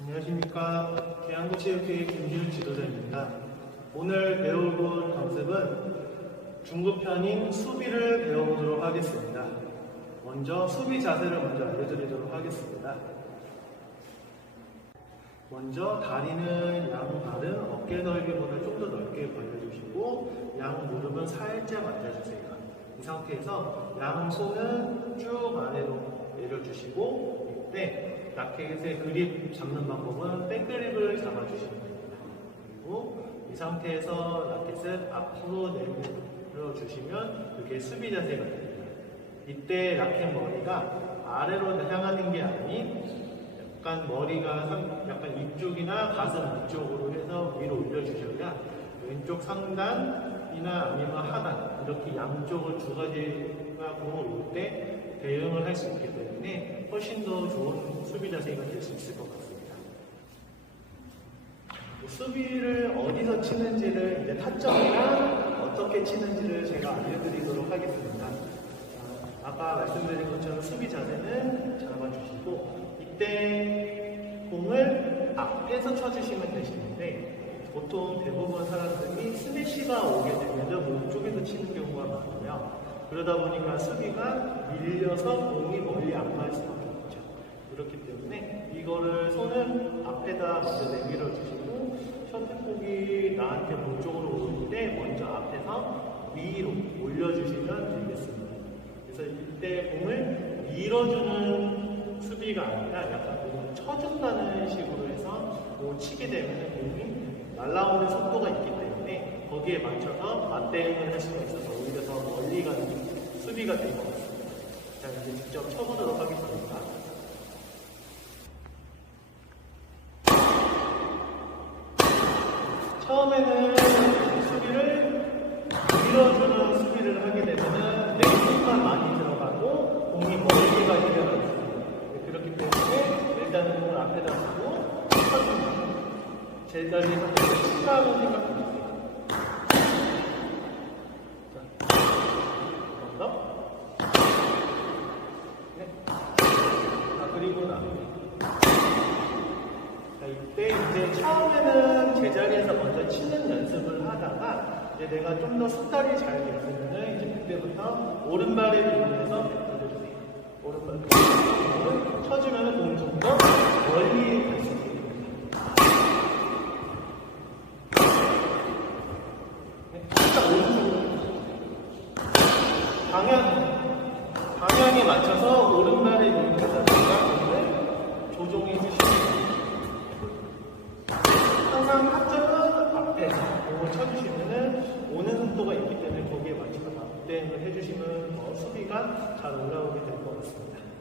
안녕하십니까. 대한국체육회 김지훈 지도자입니다. 오늘 배워볼 강습은 중급편인 수비를 배워보도록 하겠습니다. 먼저 수비 자세를 먼저 알려드리도록 하겠습니다. 먼저 다리는 양 발은 어깨 넓이보다 좀 더 넓게 벌려주시고 양 무릎은 살짝 앉아주세요. 이 상태에서 양 손은 쭉 아래로 내려주시고 이때 라켓의 그립 잡는 방법은 백그립을 잡아주시면 됩니다. 그리고 이 상태에서 라켓을 앞으로 내려주시면 그게 수비 자세가 됩니다. 이때 라켓 머리가 아래로 향하는 게 아닌 약간 머리가 상- 약간 이쪽이나 가슴 이쪽으로 해서 위로 올려주셔야 왼쪽 상단이나 아니면 하단 이렇게 양쪽을 두 가지가 공을 올때 대응을 할 수 있기 때문에 훨씬 더 좋은 수비 자세가 될 수 있을 것 같습니다. 수비를 어디서 치는지를 이제 타점이나 어떻게 치는지를 제가 알려드리도록 하겠습니다. 아, 아까 말씀드린 것처럼 수비 자세는 잡아주시고 이때 공을 앞에서 쳐주시면 되시는데 보통 대부분 사람들이 스매시가 오게 되면 몸 쪽에서 치는 경우가 많아요. 그러다 보니까 수비가 밀려서 공이 멀리 안 갈 수밖에 없죠. 그렇기 때문에 이거를 손을 앞에다 먼저 내밀어 주시고 셔틀콕이 나한테 몸 쪽으로 오를 때 먼저 앞에서 위로 올려주시면 되겠습니다. 이때 공을 밀어주는 수비가 아니라 약간 공을 쳐준다는 식으로 해서 공을 치게 되면 공이 날아오는 속도가 있기 때문에 거기에 맞춰서 맞대응을 할 수가 있어서 오히려 더 멀리 가는 수비가 될 것 같습니다. 자, 이제 직접 쳐보도록 하겠습니다. 처음에는 수비를 밀어주는 수비를 하게 되면은 내 힘만 많이 들어가고 공이 멀리 가게 되어있습니다. 그렇기 때문에 일단은 공을 앞에다 두고 쳐줍니다. 이때 처음에는 제자리에서 먼저 치는 연습을 하다가 내가 좀 더 숙달이 잘 됐으면은 이제 그때부터 오른발에 이용해서 던져주세요. 오른발 공을 쳐주면은 공이 좀 더 멀리 갈 수 있습니다. 네, 살짝 오른쪽으로 방향 방향에 맞춰서 내가 공을 조종해 주시면. 항상 타점은 앞에서 공을 쳐주시면은 오는 속도가 있기 때문에 거기에 맞춰서 맞대응을 해주시면 더 수비가 잘 올라오게 될 것 같습니다.